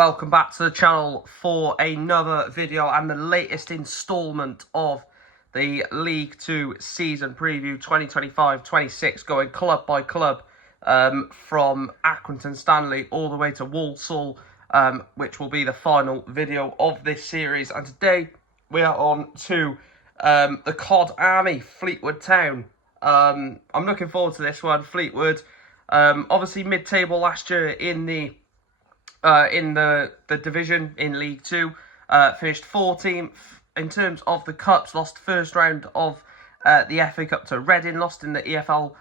welcome back to the channel for another video and the latest instalment of the League 2 season preview 2025-26, going club by club from Accrington Stanley all the way to Walsall, which will be the final video of this series. And today we are on to the COD Army, Fleetwood Town. I'm looking forward to this one. Fleetwood, obviously mid-table last year in the division in League 2, finished 14th in terms of the cups, lost first round of the FA Cup to Reading, lost in the EFL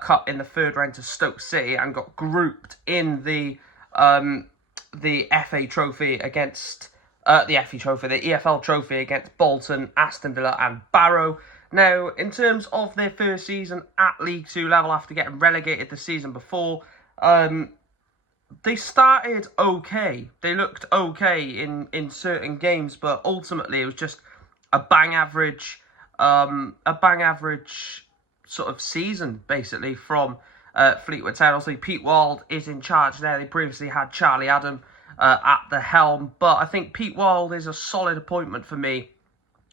Cup in the third round to Stoke City, and got grouped in the FA Trophy against the EFL Trophy against Bolton, Aston Villa and Barrow. Now, in terms of their first season at League 2 level after getting relegated the season before, they started okay. They looked okay in certain games, but ultimately it was just a bang average sort of season basically from Fleetwood Town. Obviously, Pete Wild is in charge now. They previously had Charlie Adam at the helm, but I think Pete Wild is a solid appointment for me.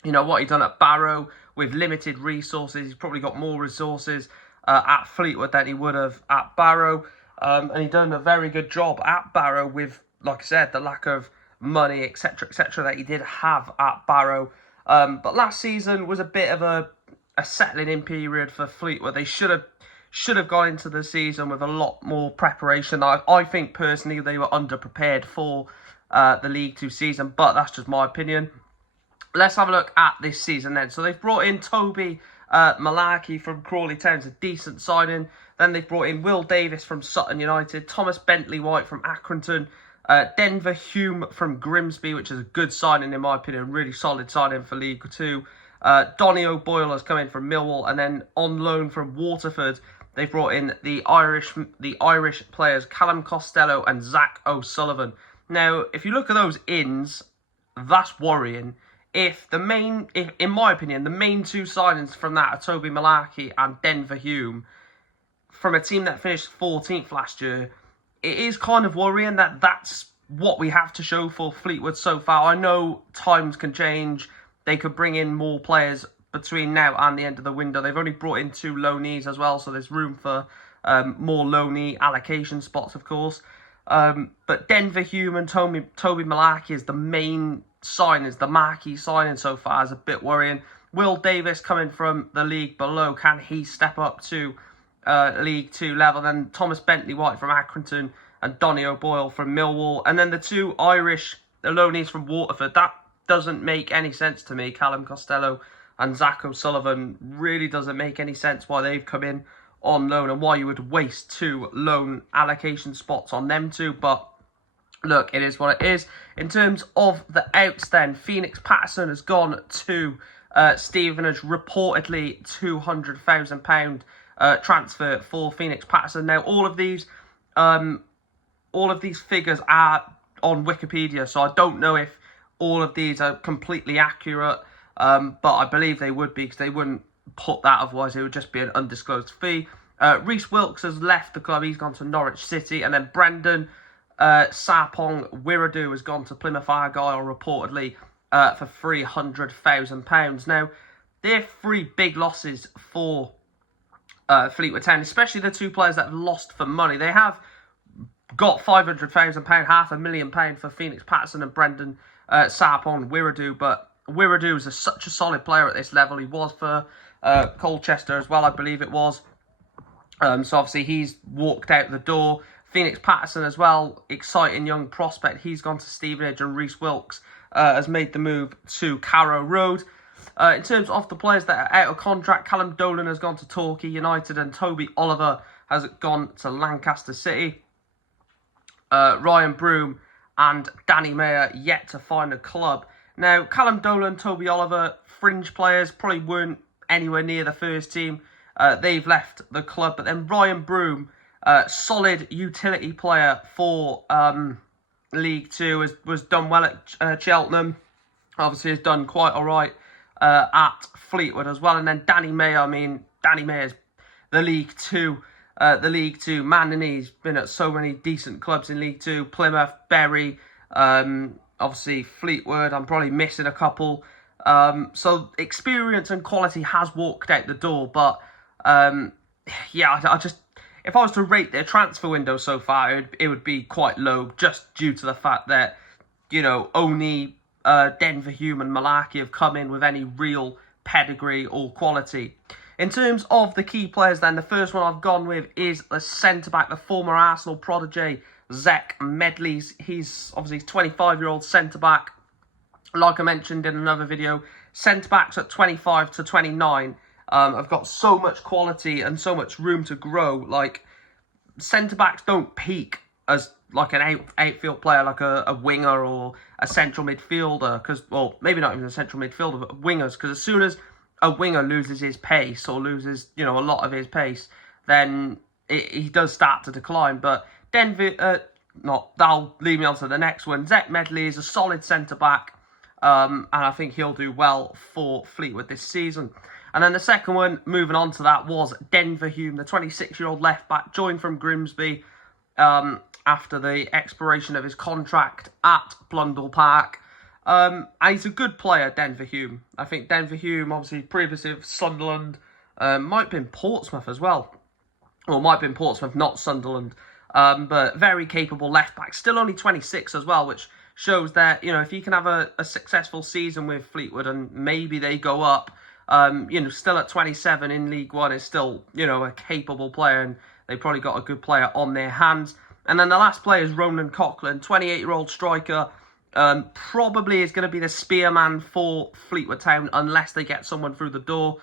You know what he done at Barrow with limited resources. He's probably got more resources at Fleetwood than he would have at Barrow. And he done a very good job at Barrow with, like I said, the lack of money, etc., that he did have at Barrow. But last season was a bit of a settling in period for Fleetwood. They should have gone into the season with a lot more preparation. I think personally they were underprepared for the League 2 season, but that's just my opinion. Let's have a look at this season then. So they've brought in Toby Malarkey from Crawley Town, a decent signing. Then they've brought in Will Davis from Sutton United, Thomas Bentley-White from Accrington, Denver Hume from Grimsby, which is a good signing in my opinion, really solid signing for League 2. Donny O'Boyle has come in from Millwall, and then on loan from Waterford, they've brought in the Irish players Callum Costello and Zach O'Sullivan. Now, if you look at those ins, that's worrying. In my opinion, the main two signings from that are Toby Malarkey and Denver Hume, from a team that finished 14th last year, it is kind of worrying that that's what we have to show for Fleetwood so far. I know times can change. They could bring in more players between now and the end of the window. They've only brought in 2 loanees as well, so there's room for more loanee allocation spots, of course. But Denver Hume and Toby Malarkey is the main signings. The marquee signing so far is a bit worrying. Will Davis coming from the league below, can he step up to League 2 level? Then Thomas Bentley-White from Accrington and Donny O'Boyle from Millwall. And then the 2 Irish loanees from Waterford. That doesn't make any sense to me. Callum Costello and Zach O'Sullivan really doesn't make any sense why they've come in on loan and why you would waste 2 loan allocation spots on them two. But look, it is what it is. In terms of the outs then, Phoenix Patterson has gone to Stevenage, reportedly £200,000 transfer for Phoenix Patterson. Now, all of these figures are on Wikipedia, so I don't know if all of these are completely accurate, but I believe they would be, because they wouldn't put that otherwise. It would just be an undisclosed fee. Reece Wilkes has left the club. He's gone to Norwich City, and then Brendan Sarpong Wiradoo has gone to Plymouth Argyle, reportedly for £300,000. Now, they're 3 big losses for Fleetwood Town, especially the 2 players that have lost for money. They have got £500,000, £500,000 for Phoenix Patterson and Brendan Sarpong Wiradoo, but Wiradoo is such a solid player at this level. He was for Colchester as well, I believe it was. So obviously he's walked out the door. Phoenix Patterson as well, exciting young prospect. He's gone to Stevenage, and Reece Wilkes has made the move to Carrow Road. In terms of the players that are out of contract, Callum Dolan has gone to Torquay United, and Toby Oliver has gone to Lancaster City. Ryan Broom and Danny Mayer yet to find a club. Now, Callum Dolan, Toby Oliver, fringe players, probably weren't anywhere near the first team. They've left the club. But then Ryan Broom, solid utility player for League 2, was done well at Cheltenham. Obviously has done quite all right at Fleetwood as well. And then Danny Mayer, I mean, Danny Mayer's the League 2 man, and he's been at so many decent clubs in League 2, Plymouth, Bury, Obviously, Fleetwood, I'm probably missing a couple. So experience and quality has walked out the door, but yeah, I just, if I was to rate their transfer window so far, it would be quite low, just due to the fact that, you know, only Denver Hume and Malarkey have come in with any real pedigree or quality. In terms of the key players then, the first one I've gone with is the centre-back, the former Arsenal prodigy, Zech Medley. He's obviously 25-year-old centre-back. Like I mentioned in another video, centre-backs at 25 to 29 have got so much quality and so much room to grow. Like, centre-backs don't peak as like an outfield player, like a winger or a central midfielder, because, well, maybe not even a central midfielder, but wingers, because as soon as a winger loses his pace or loses, you know, a lot of his pace, then he does start to decline. But that'll lead me on to the next one. Zech Medley is a solid centre-back, and I think he'll do well for Fleetwood this season. And then the second one, moving on to that, was Denver Hume, the 26-year-old left-back, joined from Grimsby after the expiration of his contract at Blundell Park. And he's a good player, Denver Hume. I think Denver Hume, obviously previously of Sunderland, might have been Portsmouth as well. Or might have been Portsmouth, not Sunderland. But very capable left-back. Still only 26 as well, which shows that, you know, if he can have a successful season with Fleetwood and maybe they go up, you know, still at 27 in League One is still, you know, a capable player, and they probably got a good player on their hands. And then the last player is Ronan Coughlin, 28-year-old striker. Probably is going to be the spearman for Fleetwood Town unless they get someone through the door.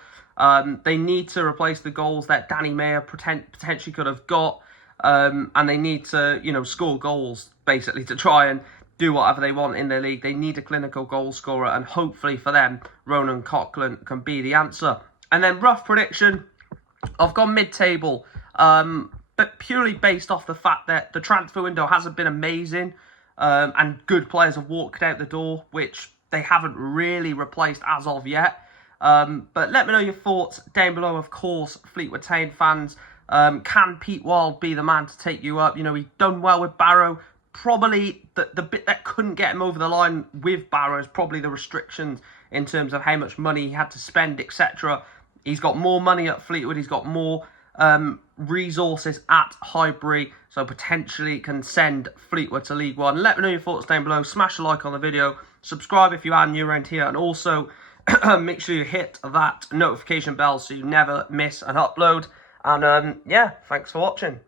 They need to replace the goals that Danny Mayer potentially could have got. And they need to, you know, score goals, basically, to try and do whatever they want in their league. They need a clinical goal scorer, and hopefully for them, Ronan Coughlin can be the answer. And then rough prediction, I've gone mid-table, but purely based off the fact that the transfer window hasn't been amazing, and good players have walked out the door, which they haven't really replaced as of yet. But let me know your thoughts down below, of course, Fleetwood Town fans. Can Pete Wild be the man to take you up? You know, he's done well with Barrow. Probably the bit that couldn't get him over the line with Barrow is probably the restrictions in terms of how much money he had to spend, etc. He's got more money at Fleetwood. He's got more resources at Highbury, so potentially can send Fleetwood to League One. Let me know your thoughts down below. Smash a like on the video. Subscribe if you are new around here, and also make sure you hit that notification bell so you never miss an upload. And yeah, thanks for watching.